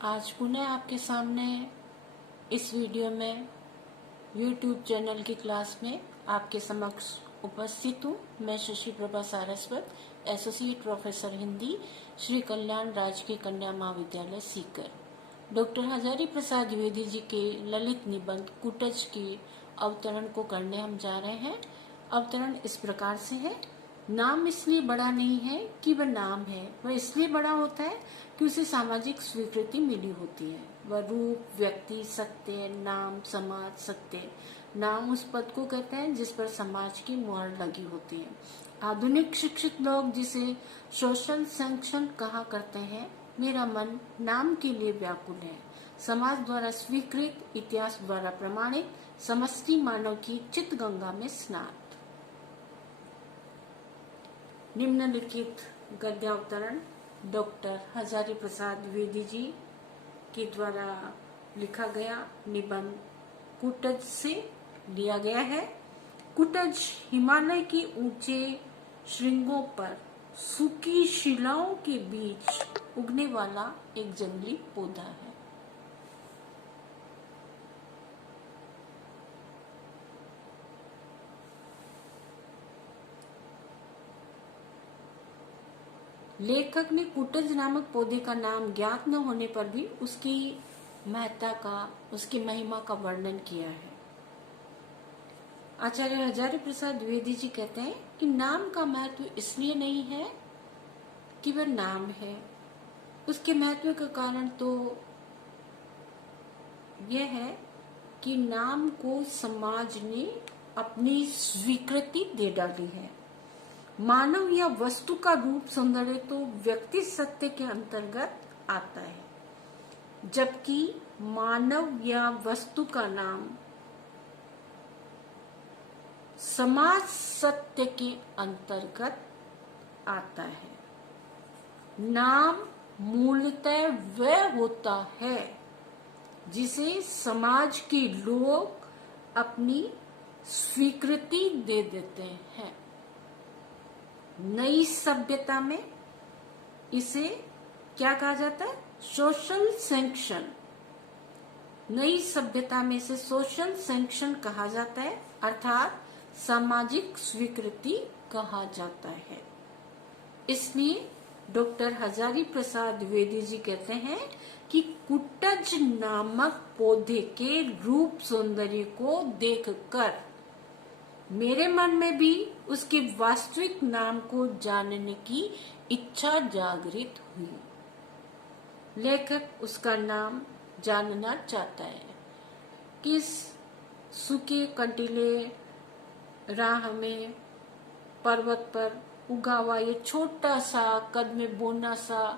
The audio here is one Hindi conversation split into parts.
आज पुनः आपके सामने इस वीडियो में YouTube चैनल की क्लास में आपके समक्ष उपस्थित हूँ। मैं शशि प्रभा सारस्वत, एसोसिएट प्रोफेसर हिंदी, श्री कल्याण राजकीय कन्या महाविद्यालय सीकर। डॉक्टर हजारी प्रसाद द्विवेदी जी के ललित निबंध कुटज के अवतरण को करने हम जा रहे हैं। अवतरण इस प्रकार से है। नाम इसलिए बड़ा नहीं है कि वह नाम है, वह इसलिए बड़ा होता है कि उसे सामाजिक स्वीकृति मिली होती है। वह रूप, व्यक्ति, सत्य, नाम, समाज, सत्य। नाम उस पद को कहते हैं जिस पर समाज की मुहर लगी होती है। आधुनिक शिक्षित लोग जिसे सोशल सैंक्शन कहा करते हैं। मेरा मन नाम के लिए व्याकुल है। समाज द्वारा स्वीकृत, इतिहास द्वारा प्रमाणित, समष्टि मानव की चित्त गंगा में स्नान। निम्नलिखित गद्यावतरण डॉक्टर हजारी प्रसाद द्विवेदी जी के द्वारा लिखा गया निबंध कुटज से लिया गया है। कुटज हिमालय के ऊंचे श्रृंगों पर सूखी शिलाओं के बीच उगने वाला एक जंगली पौधा है। लेखक ने कुटज नामक पौधे का नाम ज्ञात न होने पर भी उसकी उसकी महिमा का वर्णन किया है। आचार्य हजारी प्रसाद द्विवेदी जी कहते हैं कि नाम का महत्व इसलिए नहीं है कि वह नाम है। उसके महत्व का कारण तो यह है कि नाम को समाज ने अपनी स्वीकृति दे डाली है। मानव या वस्तु का रूप सौंदर्य तो व्यक्ति सत्य के अंतर्गत आता है, जबकि मानव या वस्तु का नाम समाज सत्य के अंतर्गत आता है। नाम मूलतः वह होता है जिसे समाज के लोग अपनी स्वीकृति दे देते हैं। नई सभ्यता में इसे क्या कहा जाता है? Social sanction. नई सभ्यता में इसे सोशल सैंक्शन कहा जाता है, अर्थात सामाजिक स्वीकृति कहा जाता है। इसलिए डॉक्टर हजारी प्रसाद द्विवेदी जी कहते हैं कि कुटज नामक पौधे के रूप सौंदर्य को देखकर मेरे मन में भी उसके वास्तविक नाम को जानने की इच्छा जागृत हुई। लेखक उसका नाम जानना चाहता है। किस सूखे कंटीले राह में पर्वत पर उगा हुआ ये छोटा सा कद में बोना सा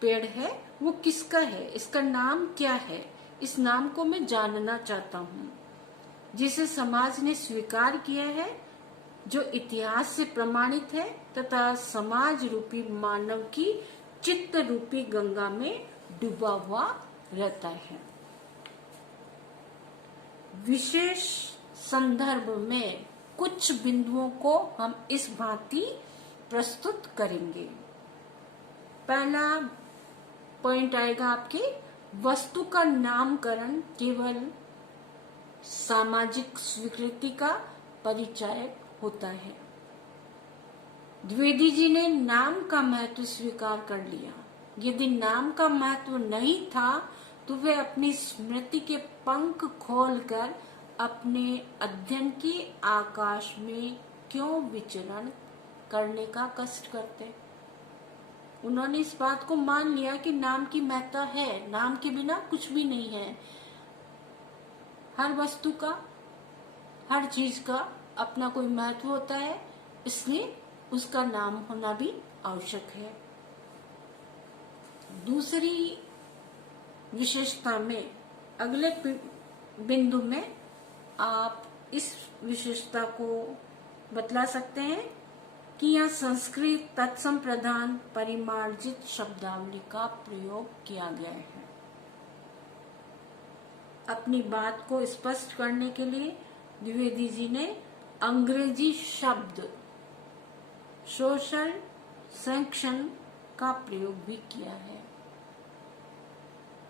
पेड़ है, वो किसका है? इसका नाम क्या है? इस नाम को मैं जानना चाहता हूँ, जिसे समाज ने स्वीकार किया है, जो इतिहास से प्रमाणित है तथा समाज रूपी मानव की चित्त रूपी गंगा में डूबा हुआ रहता है। विशेष संदर्भ में कुछ बिंदुओं को हम इस भांति प्रस्तुत करेंगे। पहला पॉइंट आएगा आपके, वस्तु का नामकरण केवल सामाजिक स्वीकृति का परिचायक होता है। द्विवेदी जी ने नाम का महत्व स्वीकार कर लिया। यदि नाम का महत्व नहीं था तो वे अपनी स्मृति के पंख खोलकर अपने अध्ययन के आकाश में क्यों विचरण करने का कष्ट करते? उन्होंने इस बात को मान लिया कि नाम की महत्ता है, नाम के बिना कुछ भी नहीं है। हर वस्तु का, हर चीज का अपना कोई महत्व होता है, इसलिए उसका नाम होना भी आवश्यक है। दूसरी विशेषता में, अगले बिंदु में आप इस विशेषता को बतला सकते हैं कि यह संस्कृत तत्सम प्रधान परिमार्जित शब्दावली का प्रयोग किया गया है। अपनी बात को स्पष्ट करने के लिए द्विवेदी जी ने अंग्रेजी शब्द सोशल सैंक्शन का प्रयोग भी किया है।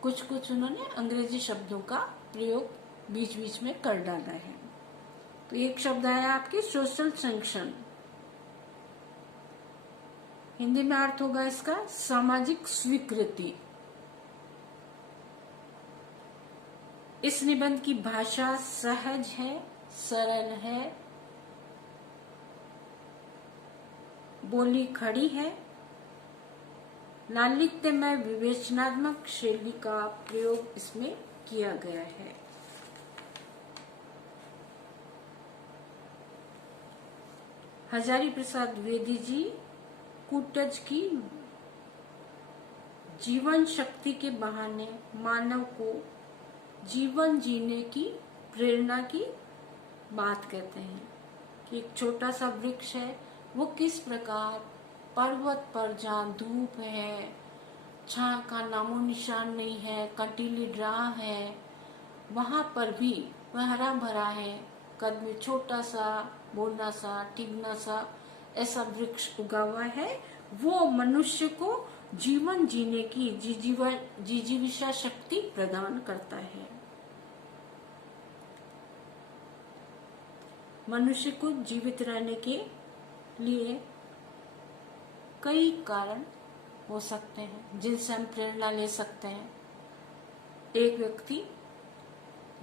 कुछ कुछ उन्होंने अंग्रेजी शब्दों का प्रयोग बीच बीच में कर डाला है। तो एक शब्द आया आपके सोशल सैंक्शन, हिंदी में अर्थ होगा इसका सामाजिक स्वीकृति। इस निबंध की भाषा सहज है, सरल है, बोली खड़ी है, लालित्यमय विवेचनात्मक शैली का प्रयोग इसमें किया गया है। हजारी प्रसाद द्विवेदी जी कूटज की जीवन शक्ति के बहाने मानव को जीवन जीने की प्रेरणा की बात कहते हैं कि एक छोटा सा वृक्ष है, वो किस प्रकार पर्वत पर जहाँ धूप है, छां का नामो निशान नहीं है, कंटीली राह है, वहां पर भी वह हरा भरा है, कद में छोटा सा, बोना सा, टिगना सा ऐसा वृक्ष उगा हुआ है। वो मनुष्य को जीवन जीने की जिजीविषा शक्ति प्रदान करता है। मनुष्य को जीवित रहने के लिए कई कारण हो सकते हैं जिनसे हम प्रेरणा ले सकते हैं। एक व्यक्ति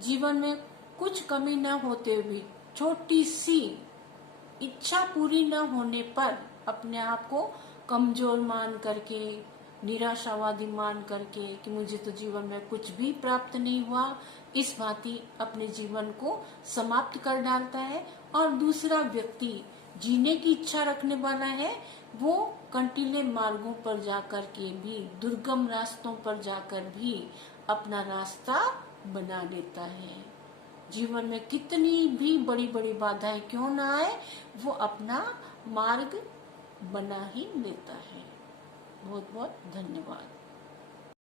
जीवन में कुछ कमी न होते हुए छोटी सी इच्छा पूरी न होने पर अपने आप को कमजोर मान करके, निराशावादी मान करके कि मुझे तो जीवन में कुछ भी प्राप्त नहीं हुआ, इस भांति अपने जीवन को समाप्त कर डालता है। और दूसरा व्यक्ति जीने की इच्छा रखने वाला है, वो कंटीले मार्गों पर जाकर के भी, दुर्गम रास्तों पर जाकर भी अपना रास्ता बना लेता है। जीवन में कितनी भी बड़ी बड़ी बाधाएं क्यों ना आए, वो अपना मार्ग बना ही लेता है। बहुत बहुत धन्यवाद।